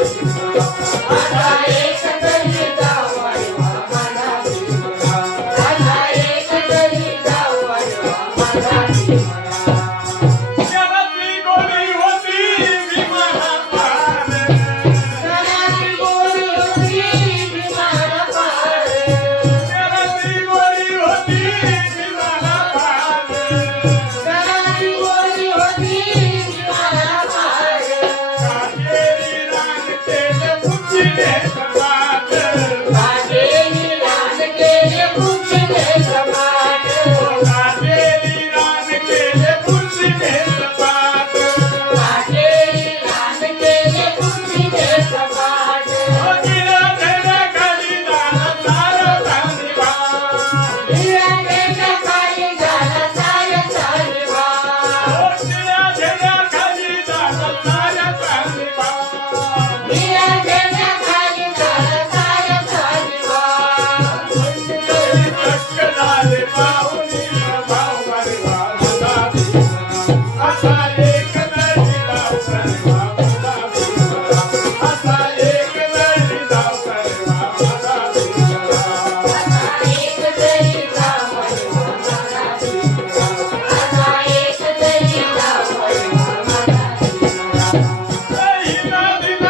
Hasta Yeah. Happy birthday.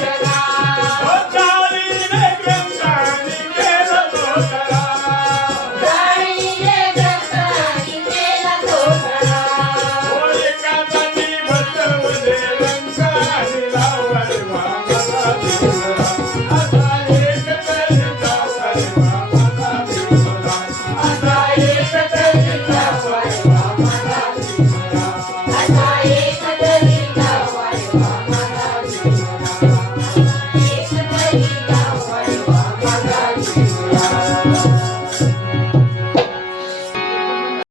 ಸದಾ